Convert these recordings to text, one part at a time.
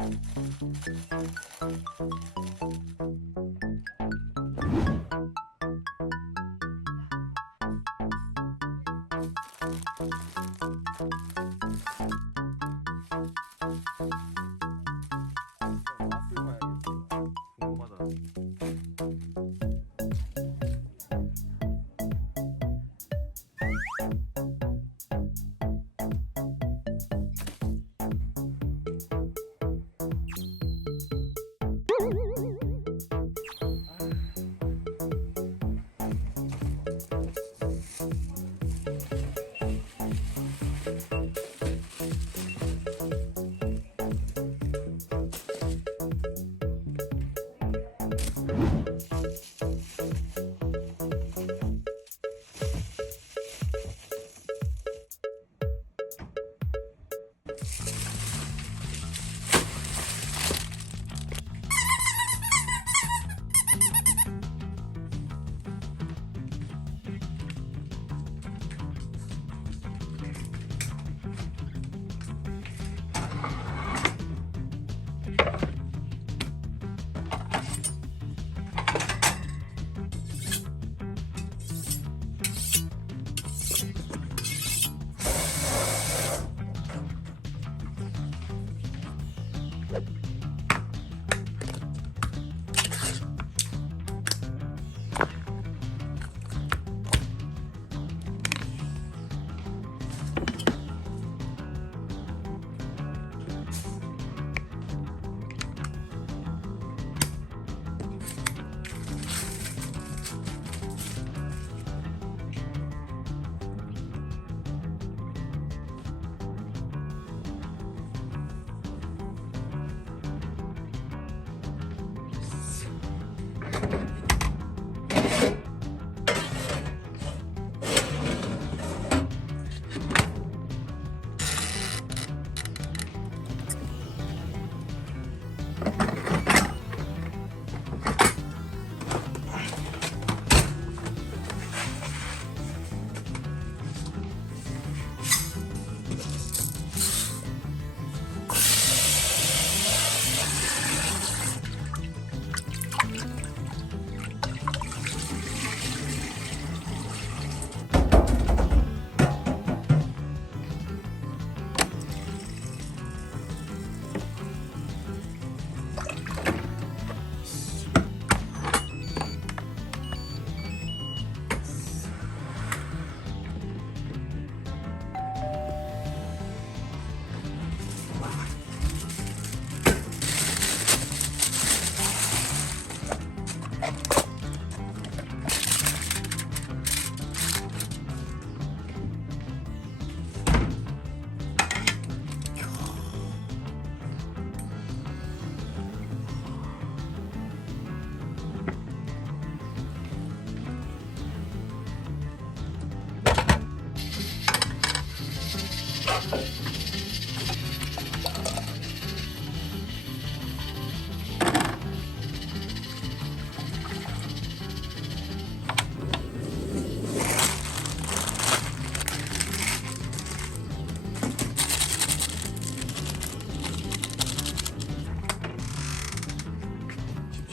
Música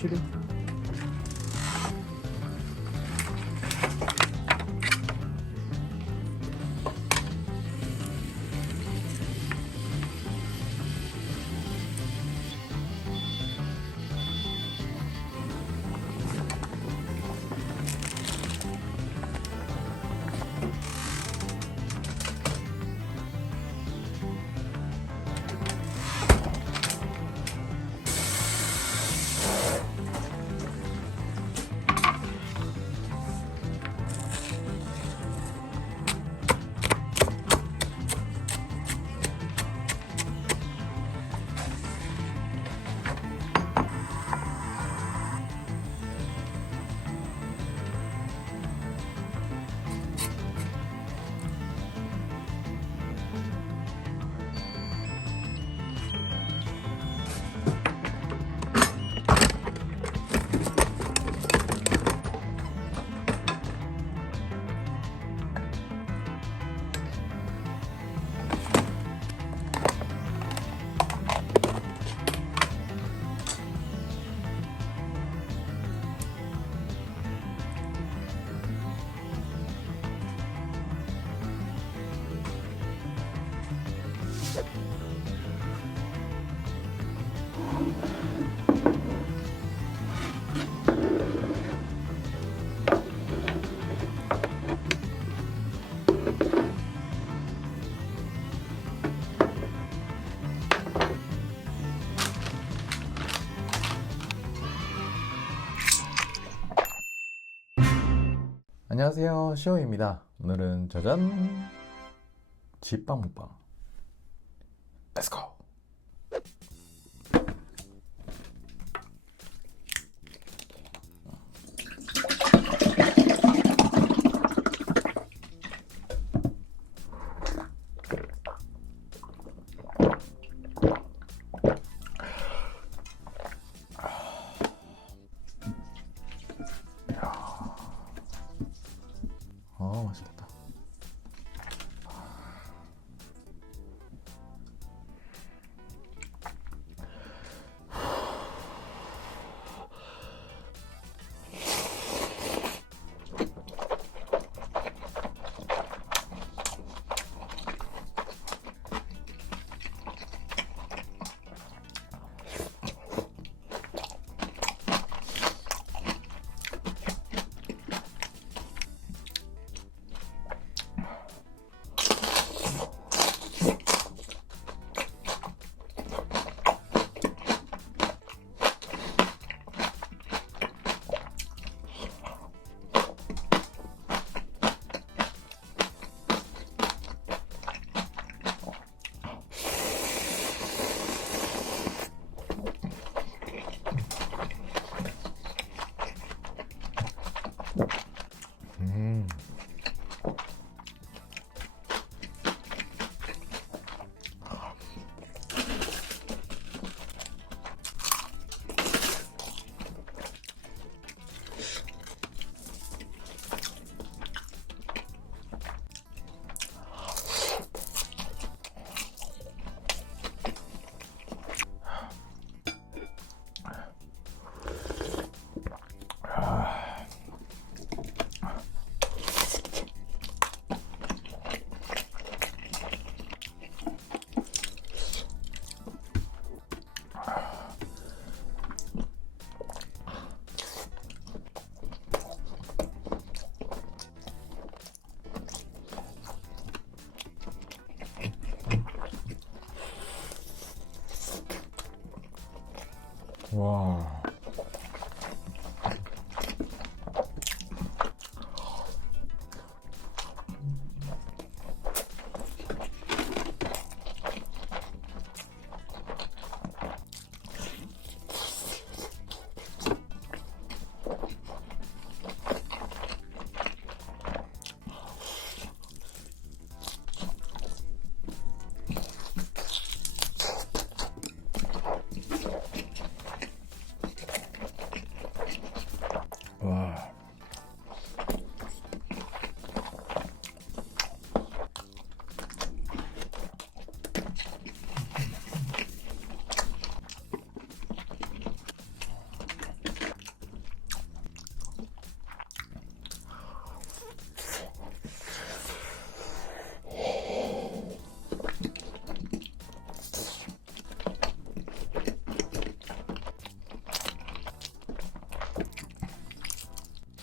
Görüşürüz. 안녕하세요. 시오입니다. 오늘은 짜잔 집밥 먹방. 렛츠고 와.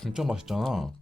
진짜 맛있잖아.